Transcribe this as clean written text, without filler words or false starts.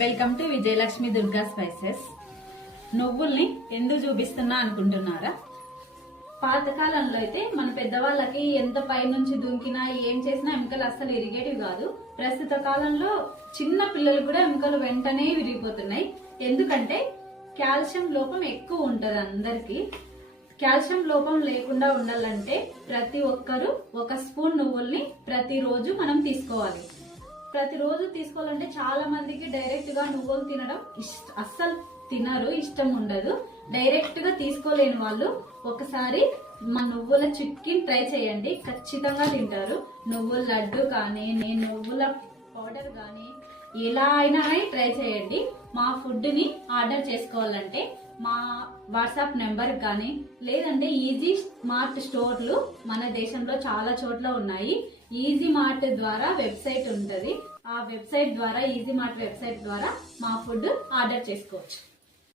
Welcome to Vijayalakshmi Durga spices. నువ్వుల్ని ఎందుకు చూపిస్తున్నా అనుకుంటున్నారా? పాతకాలంలో అయితే మన పెద్దవాళ్ళకి ఎంత పై నుంచి దుంకినా ఏం చేసినా ఎముకలు అస్సలు ఇరిగేటివి కాదు. ప్రస్తుత కాలంలో చిన్న పిల్లలు కూడా ఎముకలు వెంటనే విరిగిపోతున్నాయి. ఎందుకంటే కాల్షియం లోపం ఎక్కువ ఉంటది అందరికి. కాల్షియం లోపం లేకుండా ఉండాలంటే ప్రతి ఒక్కరు 1 స్పూన్ నువ్వుల్ని ప్రతిరోజు మనం తీసుకోవాలి. ప్రతిరోజు తీసుకోవాలంటే చాలా మందికి డైరెక్ట్ గా నువ్వులు తినడం అస్సలు తినరు, ఇష్టం ఉండదు. డైరెక్ట్ గా తీసుకోలేని వాళ్ళు ఒకసారి మా నువ్వుల చిక్కీని ట్రై చేయండి, ఖచ్చితంగా తింటారు. నువ్వుల లడ్డు కానీ నువ్వుల పౌడర్ కానీ ఎలా అయినా ట్రై చేయండి. మా ఫుడ్ ని ఆర్డర్ చేసుకోవాలంటే మా వాట్సాప్ నెంబర్ కానీ లేదంటే ఈజీ మార్ట్ స్టోర్లు మన దేశంలో చాలా చోట్ల ఉన్నాయి. ఈజీ మార్ట్ ద్వారా వెబ్సైట్ ఉంటది. ఆ వెబ్సైట్ ద్వారా ఈజీ మార్ట్ వెబ్సైట్ ద్వారా మా ఫుడ్ ఆర్డర్ చేసుకోవచ్చు.